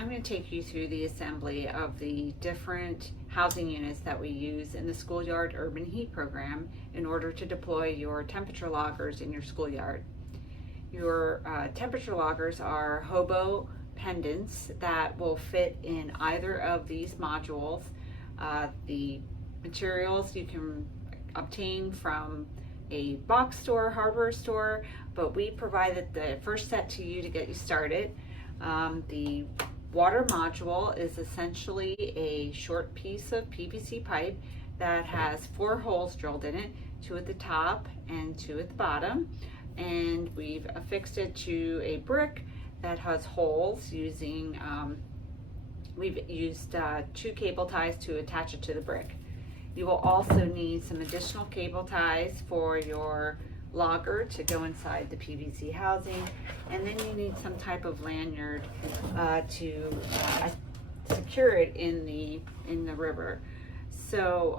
I'm going to take you through the assembly of the different housing units that we use in the Schoolyard Urban Heat Program in order to deploy your temperature loggers in your schoolyard. Your temperature loggers are Hobo pendants that will fit in either of these modules. The materials you can obtain from a box store, hardware store, but we provided the first set to you to get you started. The water module is essentially a short piece of PVC pipe that has 4 holes drilled in it, 2 at the top and 2 at the bottom, and we've affixed it to a brick that has holes using, we've used 2 cable ties to attach it to the brick. You will also need some additional cable ties for your logger to go inside the PVC housing, and then you need some type of lanyard to secure it in the river. So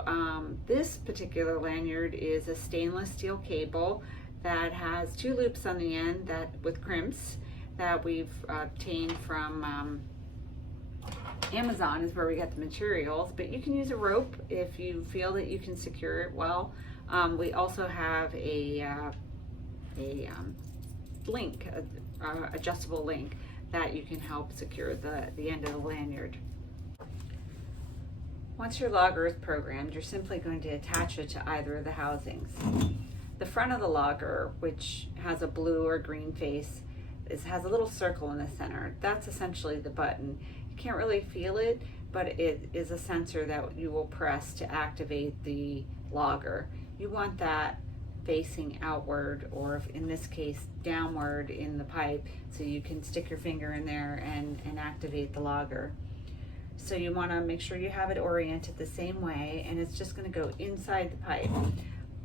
this particular lanyard is a stainless steel cable that has 2 loops on the end that with crimps that we've obtained from Amazon is where we got the materials, but you can use a rope if you feel that you can secure it well. We also have a link, adjustable link that you can help secure the end of the lanyard. Once your logger is programmed, you're simply going to attach it to either of the housings. The front of the logger, which has a blue or green face, has a little circle in the center. That's essentially the button. You can't really feel it, but it is a sensor that you will press to activate the logger. You want that facing outward, or if in this case downward in the pipe, so you can stick your finger in there and activate the logger. So you want to make sure you have it oriented the same way, and it's just going to go inside the pipe.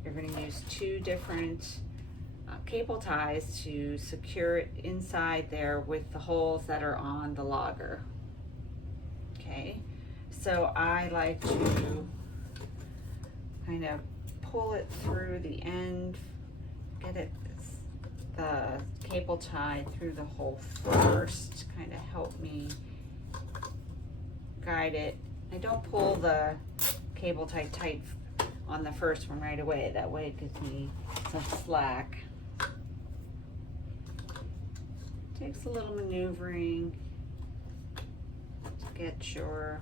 You're going to use 2 different cable ties to secure it inside there with the holes that are on the logger. Okay, so I like to kind of pull it through the end, get it the cable tie through the hole first, kind of help me guide it. I don't pull the cable tie tight on the first one right away, that way it gives me some slack. Takes a little maneuvering to get your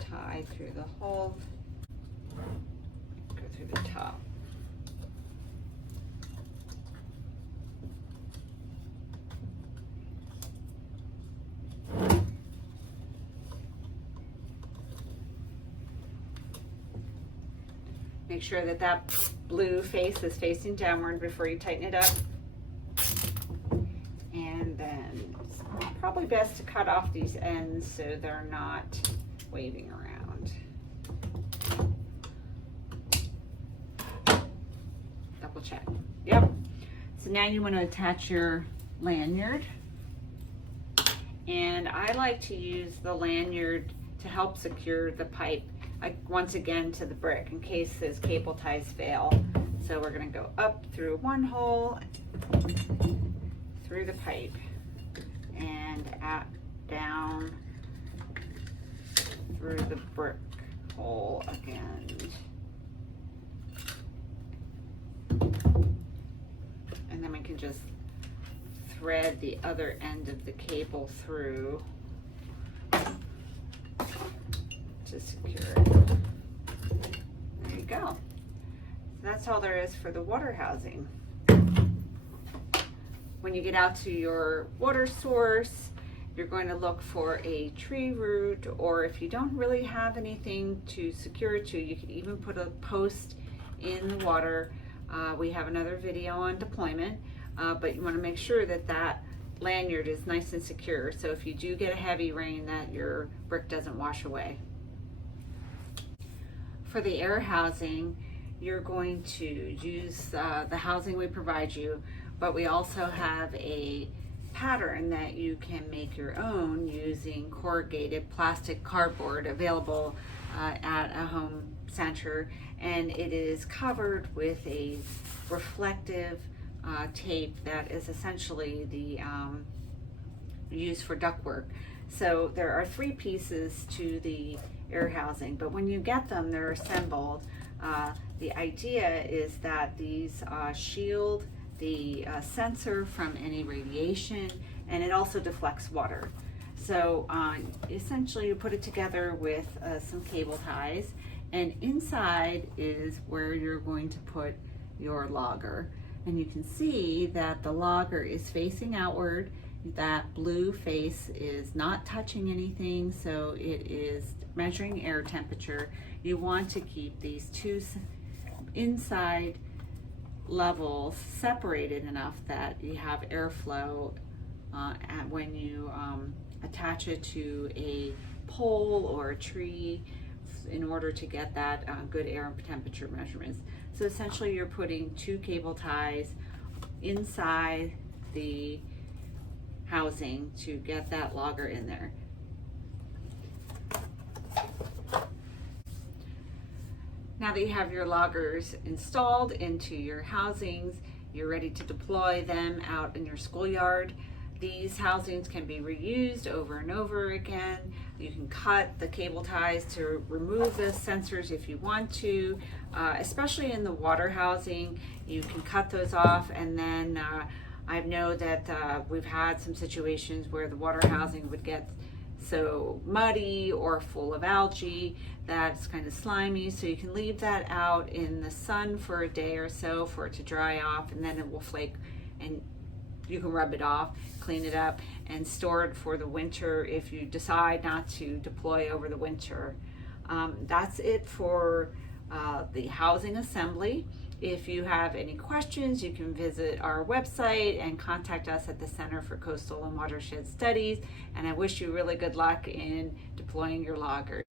tie through the hole, go through the top. Make sure that that blue face is facing downward before you tighten it up. And then it's probably best to cut off these ends so they're not waving around. Double check. Yep. So now you want to attach your lanyard. And I like to use the lanyard to help secure the pipe once again to the brick in case those cable ties fail. So we're going to go up through one hole, through the pipe, and down through the brick hole again. And then we can just thread the other end of the cable through to secure it. There you go. So that's all there is for the water housing. When you get out to your water source, you're going to look for a tree root, or if you don't really have anything to secure it to, you can even put a post in the water. We have another video on deployment, but you want to make sure that that lanyard is nice and secure, so if you do get a heavy rain, that your brick doesn't wash away. For the air housing, you're going to use the housing we provide you, but we also have a pattern that you can make your own using corrugated plastic cardboard available at a home center, and it is covered with a reflective tape that is essentially the used for ductwork. So there are 3 pieces to the air housing, but when you get them, they're assembled. The idea is that these shield the sensor from any radiation, and it also deflects water. So essentially you put it together with some cable ties, and inside is where you're going to put your logger. And you can see that the logger is facing outward. That blue face is not touching anything, so it is measuring air temperature. You want to keep these 2 inside levels separated enough that you have airflow when you attach it to a pole or a tree in order to get that good air temperature measurements. So essentially you're putting 2 cable ties inside the housing to get that logger in there. Now that you have your loggers installed into your housings, you're ready to deploy them out in your schoolyard. These housings can be reused over and over again. You can cut the cable ties to remove the sensors if you want to, especially in the water housing. You can cut those off, and then I know that we've had some situations where the water housing would get so muddy or full of algae that's kind of slimy, so you can leave that out in the sun for a day or so for it to dry off, and then it will flake, and you can rub it off, clean it up, and store it for the winter if you decide not to deploy over the winter. That's it for the housing assembly. If you have any questions, you can visit our website and contact us at the Center for Coastal and Watershed Studies. And I wish you really good luck in deploying your loggers.